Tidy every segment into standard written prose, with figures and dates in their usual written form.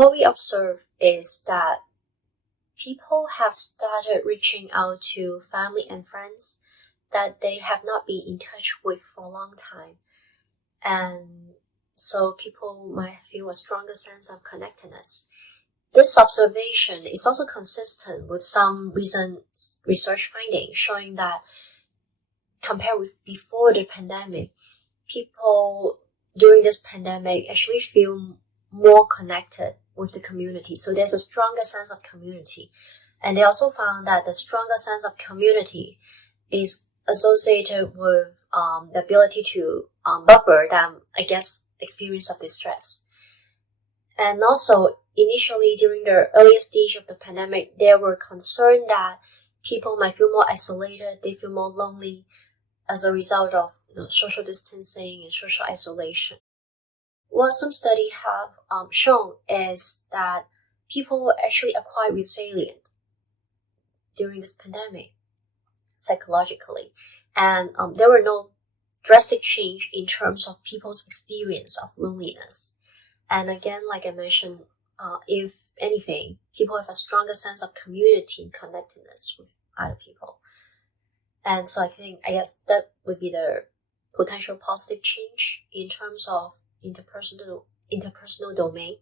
what we observe is that people have started reaching out to family and friends that they have not been in touch with for a long time. And so people might feel a stronger sense of connectedness. This observation is also consistent with some recent research findings showing that compared with before the pandemic, people during this pandemic actually feel more connected with the community. So there's a stronger sense of community. And they also found that the stronger sense of community is associated with the ability to buffer them against experience of distress. And also, initially during the earliest stage of the pandemic, they were concerned that people might feel more isolated, they feel more lonely as a result of social distancing and social isolation. What some studies have shown is that people actually are quite resilient during this pandemic psychologically, and there were no drastic change in terms of people's experience of loneliness. And again, like I mentioned, if anything, people have a stronger sense of community and connectedness with other people. And so I guess that would be the potential positive change in terms of interpersonal domain.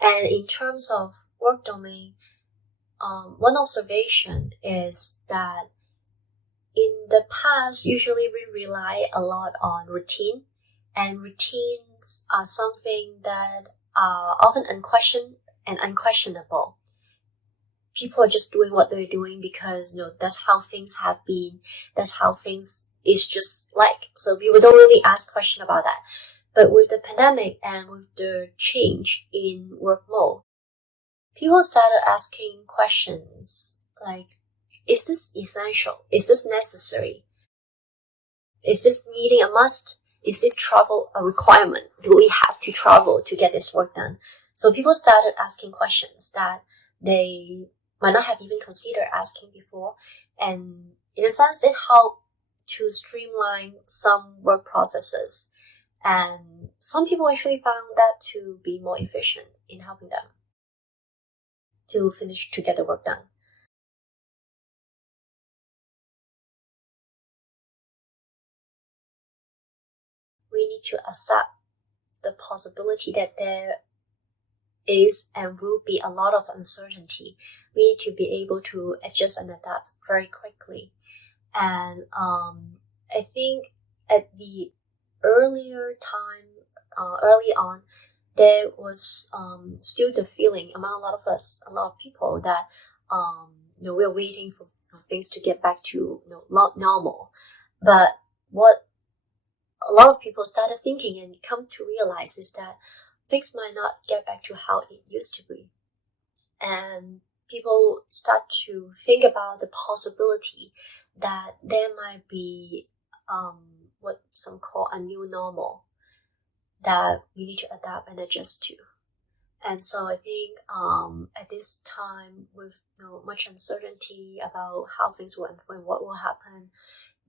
And in terms of work domain, one observation is that in the past, usually we rely a lot on routine, and routines are something that are often unquestioned and unquestionable. People are just doing what they're doing because that's how things have been, that's how things is just like. So people don't really ask questions about that. But with the pandemic and with the change in work mode, people started asking questions like, is this essential? Is this necessary? Is this meeting a must? Is this travel a requirement? Do we have to travel to get this work done? So people started asking questions that they might not have even considered asking before. And in a sense, it helped to streamline some work processes. And some people actually found that to be more efficient in helping them to get the work done. We need to accept the possibility that there is and will be a lot of uncertainty. We need to be able to adjust and adapt very quickly. And I think at the early on, there was still the feeling among a lot of people that we're waiting for things to get back to normal. But what a lot of people started thinking and come to realize is that things might not get back to how it used to be. And people start to think about the possibility that there might be what some call a new normal that we need to adapt and adjust to. And so I think at this time, with much uncertainty about how things will unfold and what will happen,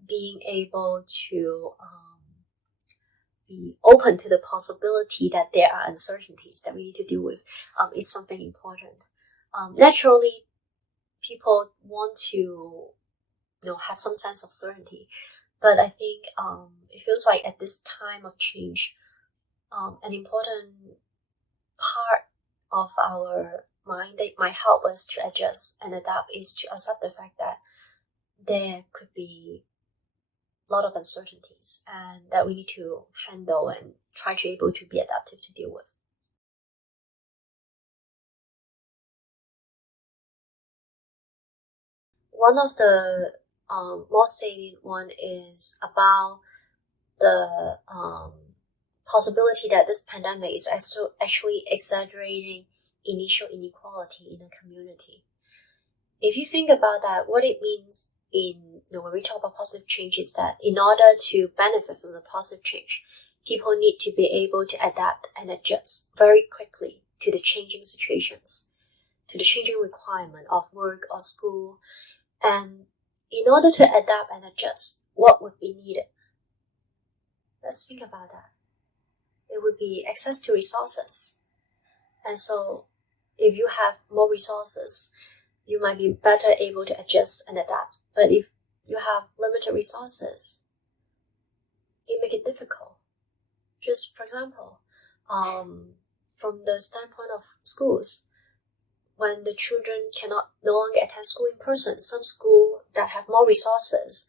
being able to be open to the possibility that there are uncertainties that we need to deal with is something important. Naturally, people want to have some sense of certainty, but I think it feels like at this time of change, an important part of our mind that might help us to adjust and adapt is to accept the fact that there could be a lot of uncertainties and that we need to handle and try to be able to be adaptive to deal with. One of the most salient one is about the possibility that this pandemic is actually exaggerating initial inequality in a community. If you think about that, what it means when we talk about positive change is that in order to benefit from the positive change, people need to be able to adapt and adjust very quickly to the changing situations, to the changing requirement of work or school. And in order to adapt and adjust, what would be needed? Let's think about that. It would be access to resources. And so if you have more resources, you might be better able to adjust and adapt. But if you have limited resources, it makes it difficult. Just for example, from the standpoint of schools, when the children cannot no longer attend school in person, some schools that have more resources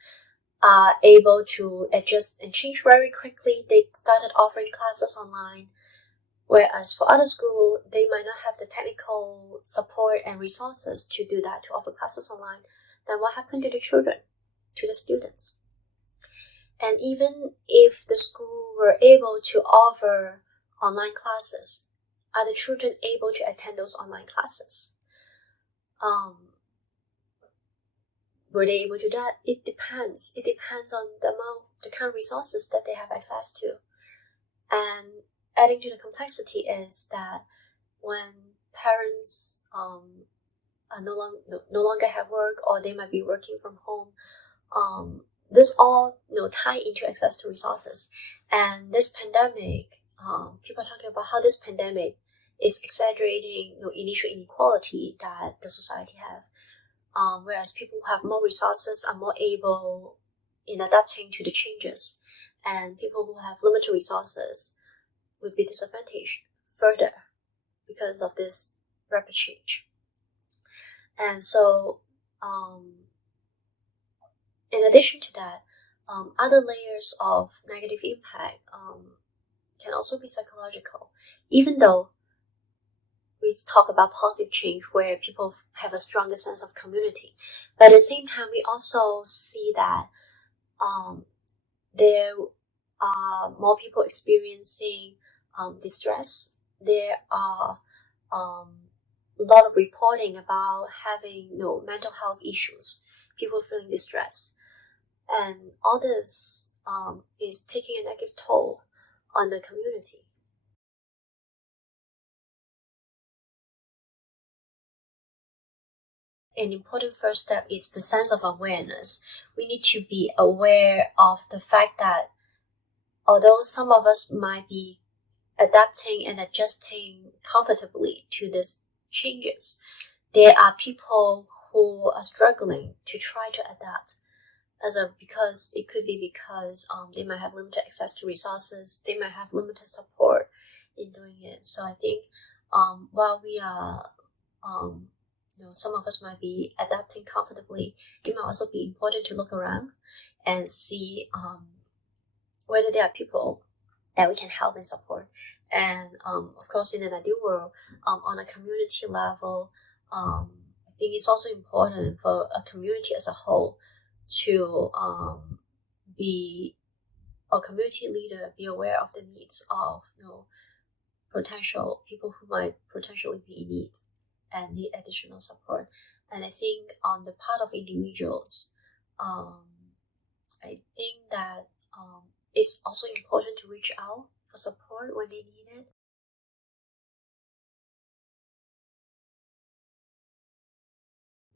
are able to adjust and change very quickly. They started offering classes online, whereas for other schools, they might not have the technical support and resources to do that, to offer classes online. Then what happened to the children, to the students? And even if the school were able to offer online classes, are the children able to attend those online classes? Were they able to do that? It depends. It depends on the kind of resources that they have access to. And adding to the complexity is that when parents are no longer have work, or they might be working from home, this all tie into access to resources. And this pandemic, people are talking about how this pandemic is exaggerating initial inequality that the society have. Whereas people who have more resources are more able in adapting to the changes, and people who have limited resources would be disadvantaged further because of this rapid change. And so, in addition to that, other layers of negative impact can also be psychological. Even though we talk about positive change where people have a stronger sense of community, but at the same time, we also see that there are more people experiencing distress. There are a lot of reporting about having mental health issues, people feeling distress, and all this is taking a negative toll on the community. An important first step is the sense of awareness. We need to be aware of the fact that although some of us might be adapting and adjusting comfortably to these changes, there are people who are struggling to try to adapt. Because it could be because they might have limited access to resources, they might have limited support in doing it. So I think while we are some of us might be adapting comfortably, it might also be important to look around and see whether there are people that we can help and support. And of course, in an ideal world, on a community level, I think it's also important for a community as a whole to be a community leader, be aware of the needs of potential people who might potentially be in need and need additional support. And I think on the part of individuals, I think that it's also important to reach out for support when they need it.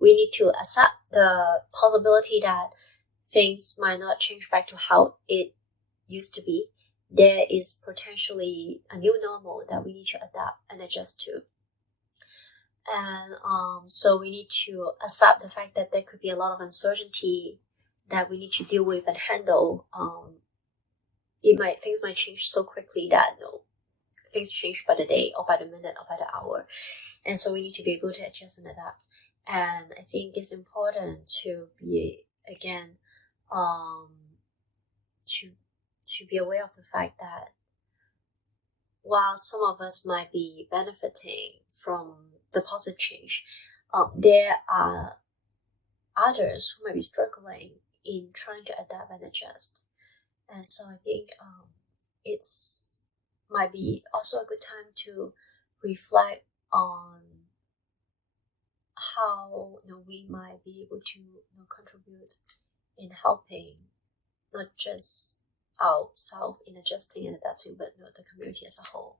We need to accept the possibility that things might not change back to how it used to be. There is potentially a new normal that we need to adapt and adjust to. And so we need to accept the fact that there could be a lot of uncertainty that we need to deal with and handle. Things might change so quickly that things change by the day or by the minute or by the hour. And so we need to be able to adjust and adapt. And I think it's important to be, again, to be aware of the fact that while some of us might be benefiting from the positive change, there are others who might be struggling in trying to adapt and adjust. And so I think it's might be also a good time to reflect on how we might be able to contribute in helping not just ourselves in adjusting and adapting, but the community as a whole.